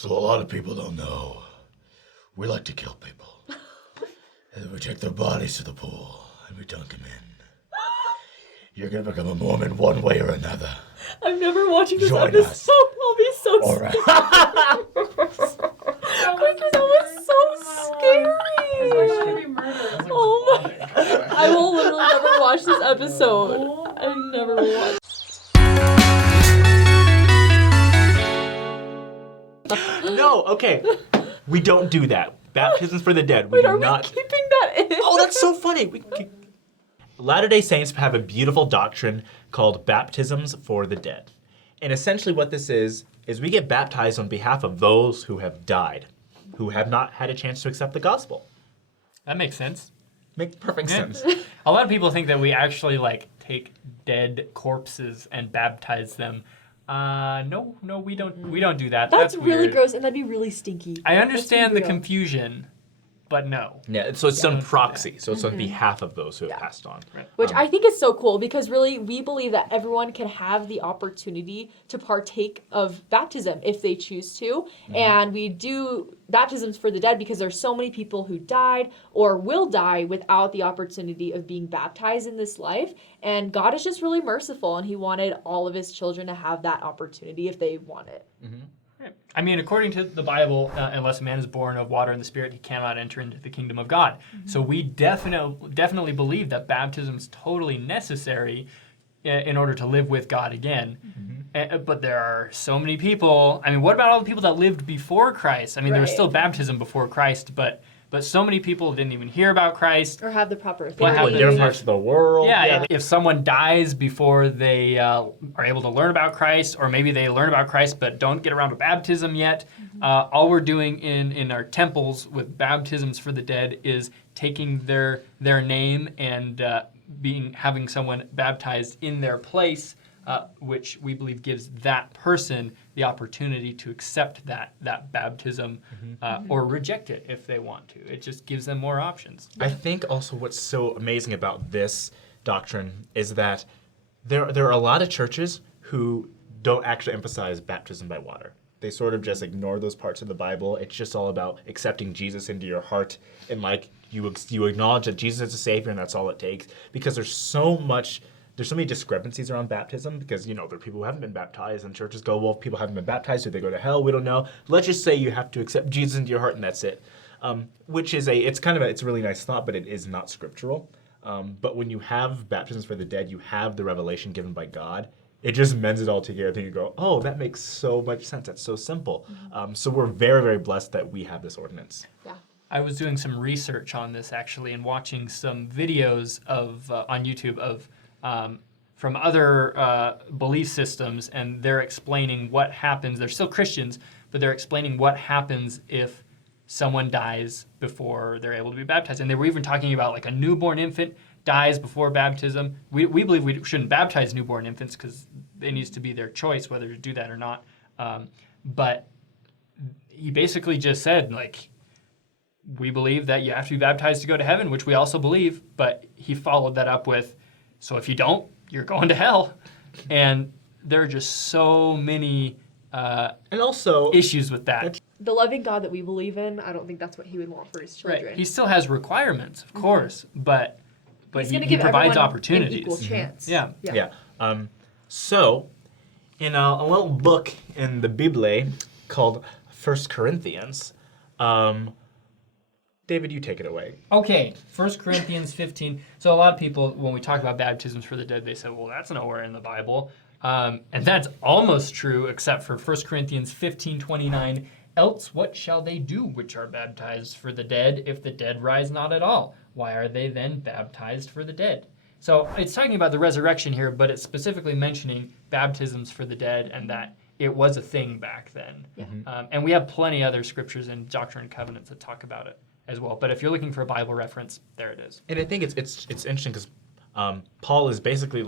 So a lot of people don't know. We like to kill people. And then we take their bodies to the pool and we dunk them in. You're going to become a Mormon one way or another. I'm never watching this Join episode. us. I'll be so All right. Quaker, that was so scary. Oh my! I will literally never watch this episode. I never will watch. No, okay. We don't do that. Baptisms for the dead. Wait, do are not. we keeping that in? Oh, that's so funny. Latter-day Saints have a beautiful doctrine called baptisms for the dead. And essentially what this is we get baptized on behalf of those who have died, who have not had a chance to accept the gospel. That makes sense. Makes perfect sense. A lot of people think that we actually take dead corpses and baptize them. No, we don't do that. That's really weird. gross, and that'd be really stinky. I understand the real. confusion, but no. Yeah, so it's done proxy. So it's on behalf of those who have passed on. Right. Which I think is so cool because really we believe that everyone can have the opportunity to partake of baptism if they choose to. And we do baptisms for the dead because there's so many people who died or will die without the opportunity of being baptized in this life. And God is just really merciful and he wanted all of his children to have that opportunity if they want it. Right. I mean, according to the Bible, unless a man is born of water and the Spirit, he cannot enter into the kingdom of God. So we definitely believe that baptism is totally necessary in order to live with God again. But there are so many people. I mean, what about all the people that lived before Christ? I mean, there was still baptism before Christ, but so many people didn't even hear about Christ. Or have the proper People in authority. different parts of the world. Yeah, if someone dies before they are able to learn about Christ, or maybe they learn about Christ but don't get around to baptism yet, all we're doing in our temples with baptisms for the dead is taking their name and having someone baptized in their place, which we believe gives that person the opportunity to accept that baptism or reject it if they want to. It just gives them more options. I think also what's so amazing about this doctrine is that there are a lot of churches who don't actually emphasize baptism by water. They sort of just ignore those parts of the Bible. It's just all about accepting Jesus into your heart and you acknowledge that Jesus is a Savior and that's all it takes. Because there's so many discrepancies around baptism because, there are people who haven't been baptized and churches go, well, if people haven't been baptized, do they go to hell? We don't know. Let's just say you have to accept Jesus into your heart and that's it. Which is it's a really nice thought, but it is not scriptural. But when you have baptisms for the dead, you have the revelation given by God. It just mends it all together and you go, oh, that makes so much sense. That's so simple. So we're very, very blessed that we have this ordinance. Yeah. I was doing some research on this actually and watching some videos on YouTube of from other belief systems, and they're explaining what happens. They're still Christians, but they're explaining what happens if someone dies before they're able to be baptized. And they were even talking about like a newborn infant dies before baptism. We believe we shouldn't baptize newborn infants because it needs to be their choice whether to do that or not. But he basically just said, we believe that you have to be baptized to go to heaven, which we also believe, but he followed that up with, so if you don't, you're going to hell. And there are just so many and also issues with that. The loving God that we believe in, I don't think that's what he would want for his children. Right. He still has requirements, of course, but He's he gonna give provides everyone opportunities. an equal chance. Yeah. So, in a little book in the Bible called 1 Corinthians, David, you take it away. Okay, 1 Corinthians 15. So a lot of people, when we talk about baptisms for the dead, they say, well, that's nowhere in the Bible. And that's almost true, except for 1 Corinthians 15:29. Else what shall they do which are baptized for the dead if the dead rise not at all? Why are they then baptized for the dead? So it's talking about the resurrection here, but it's specifically mentioning baptisms for the dead and that it was a thing back then. Yeah. And we have plenty other scriptures in Doctrine and Covenants that talk about it as well. But if you're looking for a Bible reference, there it is. And I think it's interesting because Paul is basically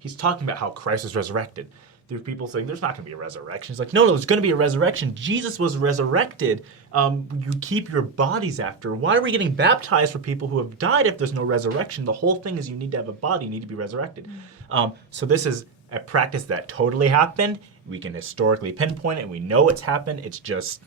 he's talking about how Christ is resurrected. There are people saying there's not going to be a resurrection. He's like, no, there's going to be a resurrection. Jesus was resurrected. You keep your bodies after. Why are we getting baptized for people who have died if there's no resurrection? The whole thing is you need to have a body. You need to be resurrected. So this is a practice that totally happened. We can historically pinpoint it, and we know it's happened. It's just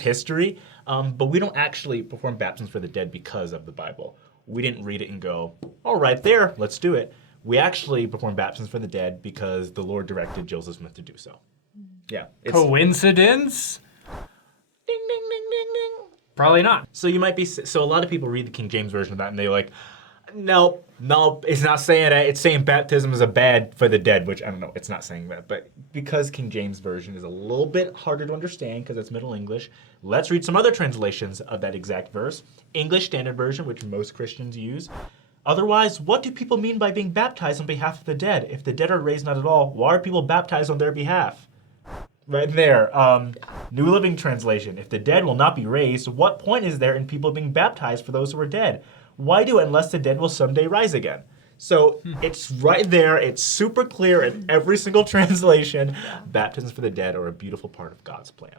history. But we don't actually perform baptisms for the dead because of the Bible. We didn't read it and go, all right, there, let's do it. We actually perform baptisms for the dead because the Lord directed Joseph Smith to do so. Yeah. Coincidence? Ding, ding, ding, ding, ding. Probably not. So a lot of people read the King James Version of that and they're like, no, it's not saying that. It's saying baptism is a bad for the dead, which I don't know. It's not saying that. But because King James Version is a little bit harder to understand because it's Middle English, let's read some other translations of that exact verse. English Standard Version, which most Christians use. Otherwise, what do people mean by being baptized on behalf of the dead? If the dead are raised not at all, why are people baptized on their behalf? Right there. New Living Translation. If the dead will not be raised, what point is there in people being baptized for those who are dead? Why do it unless the dead will someday rise again? So it's right there. It's super clear in every single translation. Yeah. Baptisms for the dead are a beautiful part of God's plan.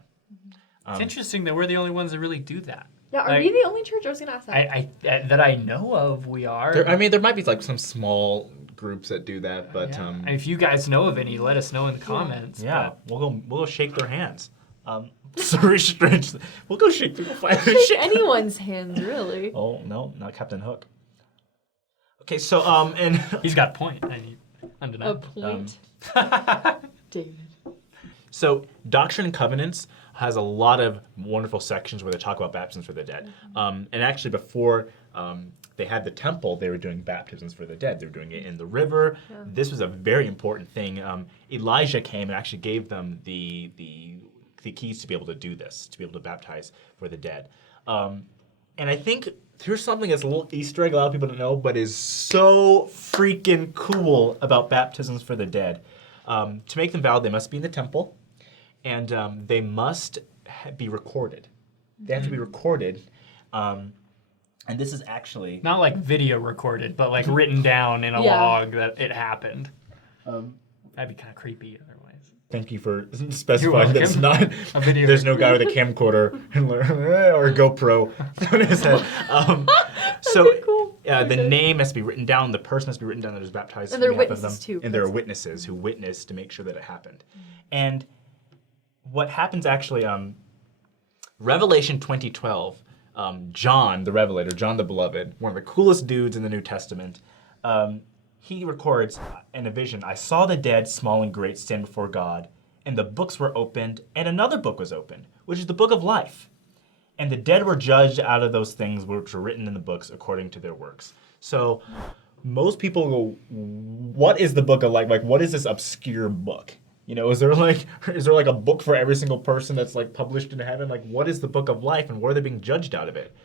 It's interesting that we're the only ones that really do that. Yeah, are we the only church? I was going to ask that. That I know of, we are. There might be like some small groups that do that, but if you guys know of any, let us know in the comments. Yeah, we'll go shake their hands. Sorry, strange. We'll go shake people. Shake anyone's hands, really. Oh no, not Captain Hook. Okay, so and he's got a point. Undeniable. A point. David. So Doctrine and Covenants has a lot of wonderful sections where they talk about baptisms for the dead. And actually, before they had the temple, they were doing baptisms for the dead. They were doing it in the river. Yeah. This was a very important thing. Elijah came and actually gave them the keys to be able to do this, to be able to baptize for the dead. And I think here's something that's a little Easter egg a lot of people don't know, but is so freaking cool about baptisms for the dead. To make them valid, they must be in the temple, and they must be recorded. They have to be recorded. And this is actually... Not like video recorded, but like written down in a log that it happened. That'd be kind of creepy otherwise. Thank you for specifying that it's not a video. There's no guy with a camcorder or a GoPro on his head. So cool. The name has to be written down. The person has to be written down that is baptized. And there are witnesses too. And there are witnesses who witnessed to make sure that it happened. And what happens actually, Revelation 20:12, John the Revelator, John the Beloved, one of the coolest dudes in the New Testament, he records in a vision, I saw the dead, small and great, stand before God, and the books were opened, and another book was opened, which is the book of life. And the dead were judged out of those things which were written in the books according to their works. So most people go, what is the book of life? Like, what is this obscure book? You know, is there like a book for every single person that's like published in heaven? Like, what is the book of life and where are they being judged out of it?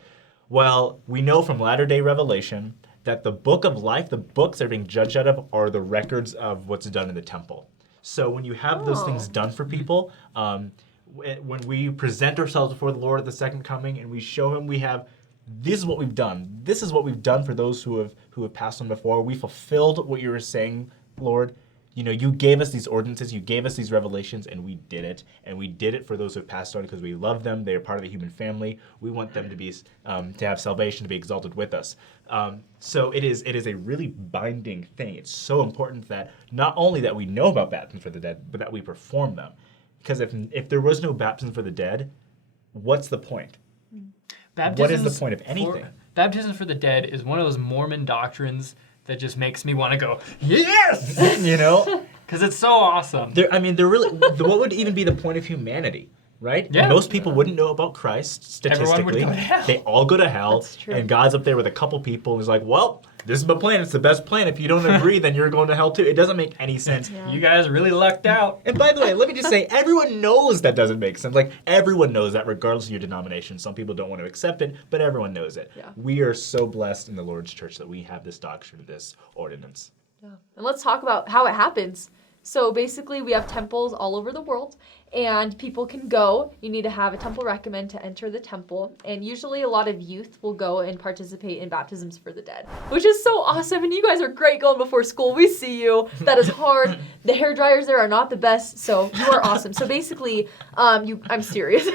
Well, we know from latter-day Revelation that the book of life, the books they're being judged out of, are the records of what's done in the temple. So when you have those things done for people, when we present ourselves before the Lord at the second coming and we show him this is what we've done. This is what we've done for those who have passed on before. We fulfilled what you were saying, Lord. You know, you gave us these ordinances, you gave us these revelations, and we did it. And we did it for those who have passed on because we love them. They are part of the human family. We want them to be to have salvation, to be exalted with us. So it is a really binding thing. It's so important that not only that we know about baptisms for the dead, but that we perform them. Because if there was no baptism for the dead, what's the point? What is the point of anything? Baptism for the dead is one of those Mormon doctrines that just makes me want to go, yes! You know? Because it's so awesome. They're really, what would even be the point of humanity, right? Yeah. Most people wouldn't know about Christ, statistically. Everyone would go to hell. They all go to hell. That's true. And God's up there with a couple people and he's like, well, this is my plan. It's the best plan. If you don't agree, then you're going to hell too. It doesn't make any sense. Yeah. You guys really lucked out. And by the way, let me just say, everyone knows that doesn't make sense. Like, everyone knows that regardless of your denomination. Some people don't want to accept it, but everyone knows it. Yeah. We are so blessed in the Lord's church that we have this doctrine, this ordinance. Yeah. And let's talk about how it happens. So basically, we have temples all over the world, And people can go. You need to have a temple recommend to enter the temple. And usually a lot of youth will go and participate in baptisms for the dead, which is so awesome. And you guys are great going before school. We see you. That is hard. The hair dryers there are not the best, so you are awesome. So basically, I'm serious.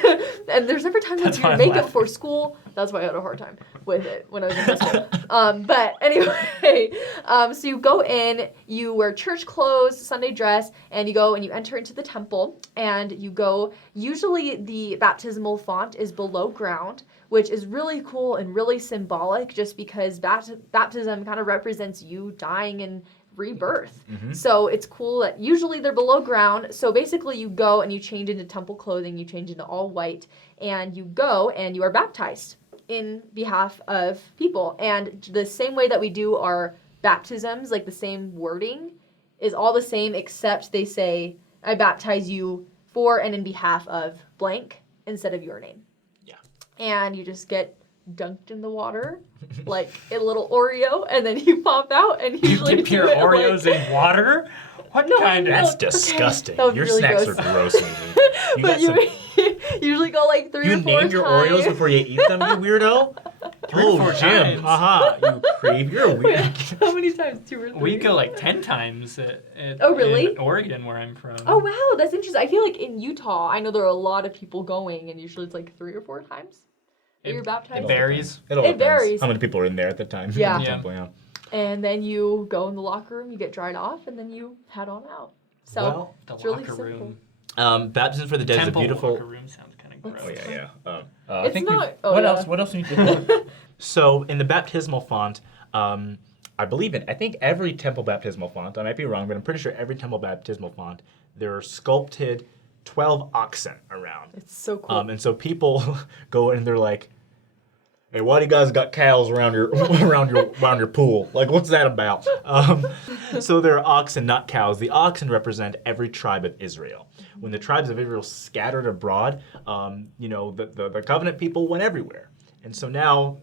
And there's never time to do your makeup before school. That's why I had a hard time with it when I was in high school. But anyway, so you go in, you wear church clothes, Sunday dress, and you go and you enter into the temple, and you go, usually the baptismal font is below ground, which is really cool and really symbolic just because baptism kind of represents you dying and rebirth. So it's cool that usually they're below ground. So basically you go and you change into temple clothing, you change into all white, and you go and you are baptized in behalf of people. And the same way that we do our baptisms, like the same wording, is all the same except they say, I baptize you for and in behalf of blank instead of your name. Yeah. And you just get dunked in the water like a little Oreo, and then you pop out and You usually dip your Oreos in water? What kind of... That's Okay, disgusting. that was Your really snacks gross. are gross. You But got some- you usually go like 3 You or 4 named your times. Oreos before you eat them, you weirdo? 3 or 4 Jim. times. Haha. You crave. You're Wait, weird. how many times? 2 or 3? We go like 10 times Oh, really? in Oregon, where I'm from. Oh wow, that's interesting. I feel like in Utah, I know there are a lot of people going, and usually it's like 3 or 4 times that you're baptized. It varies. It all It depends varies. how many people are in there at the time. Yeah. The Yeah. temple, yeah. And then you go in the locker room, you get dried off, and then you head on out. So Well, The it's really locker simple. room. Baptism for the Dead is a Temple beautiful. locker room sounds kind of gross. Oh yeah, yeah. It's not. Oh, what yeah. else? What else need to? So in the baptismal font, I believe I think every temple baptismal font. I might be wrong, but I'm pretty sure every temple baptismal font there are sculpted 12 oxen around. It's so cool. And so people go in and they're like, "Hey, why do you guys got cows around your around your pool? Like, what's that about?" So there are oxen, not cows. The oxen represent every tribe of Israel. When the tribes of Israel scattered abroad, the covenant people went everywhere, and so now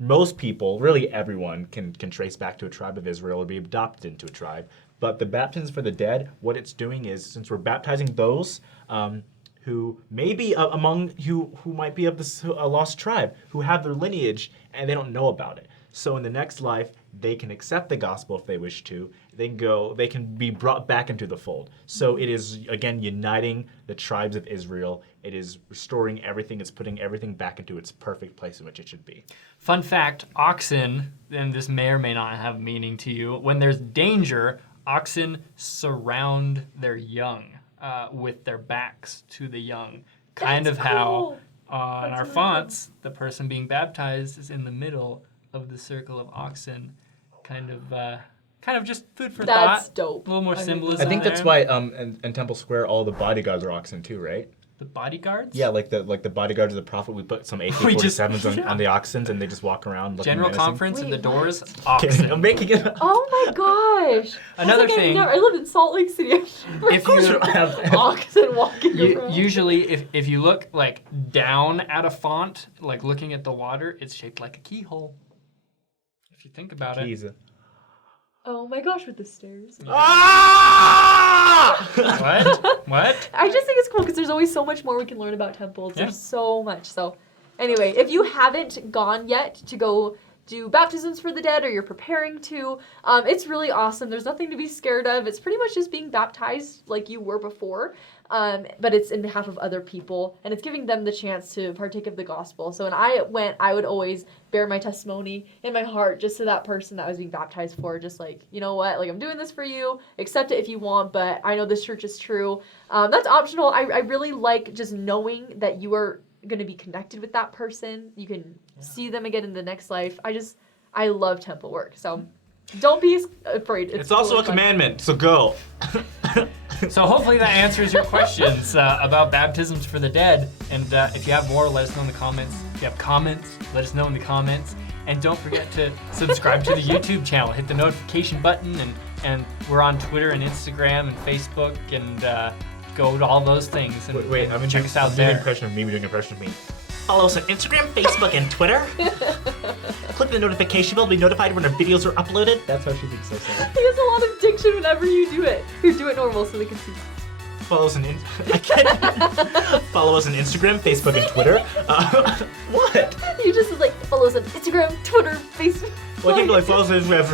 most people, really everyone, can trace back to a tribe of Israel or be adopted into a tribe. But the baptisms for the dead, what it's doing is, since we're baptizing those who may be among who might be of this lost tribe, who have their lineage and they don't know about it. So in the next life, they can accept the gospel if they wish to. They can be brought back into the fold. So it is, again, uniting the tribes of Israel. It is restoring everything. It's putting everything back into its perfect place in which it should be. Fun fact, oxen, and this may or may not have meaning to you, when there's danger, oxen surround their young with their backs to the young. Kind That's of how cool. on That's our really fonts, the person being baptized is in the middle of the circle of oxen. Kind of just food for That's thought. dope. A little more I think symbolism. I think that's there. why in Temple Square all the bodyguards are oxen too, right? The bodyguards? Yeah, like the bodyguards of the prophet. We put some AK-47s on the oxens and they just walk around. looking General menacing. conference and the Wait, doors, Kidding. oxen. I'm making it up. Oh my gosh. Another That's like thing- I lived in Salt Lake City. If you Oxen walking around. usually if you look like down at a font, like looking at the water, it's shaped like a keyhole. If you think about it. Keys. Oh my gosh, with the stairs. What? I just think it's cool because there's always so much more we can learn about temples. Yeah. There's so much. So, anyway, if you haven't gone yet to go do baptisms for the dead or you're preparing to, it's really awesome. There's nothing to be scared of. It's pretty much just being baptized like you were before, but it's in behalf of other people, and it's giving them the chance to partake of the gospel. So when I went, I would always bear my testimony in my heart just to that person that I was being baptized for, just like, you know what, like I'm doing this for you, accept it if you want, but I know this church is true. That's optional. I really like just knowing that you are going to be connected with that person. You can see them again in the next life. I love temple work. So don't be afraid. It's also totally a fun. commandment, so go. So hopefully that answers your questions about baptisms for the dead. And if you have more, let us know in the comments. If you have comments, let us know in the comments. And don't forget to subscribe to the YouTube channel. Hit the notification button. And we're on Twitter and Instagram and Facebook. And go to all those things. And, Wait, and I'm check us out doing an there. impression of me doing an impression of me. Follow us on Instagram, Facebook, and Twitter. Click the notification bell to be notified when our videos are uploaded. That's how she thinks so. He has a lot of diction whenever you do it. You do it normal so they can see. Follow us on follow us on Instagram, Facebook, and Twitter. What? You just like follow us on Instagram, Twitter, Facebook. Well, I can't go like follow us on Instagram.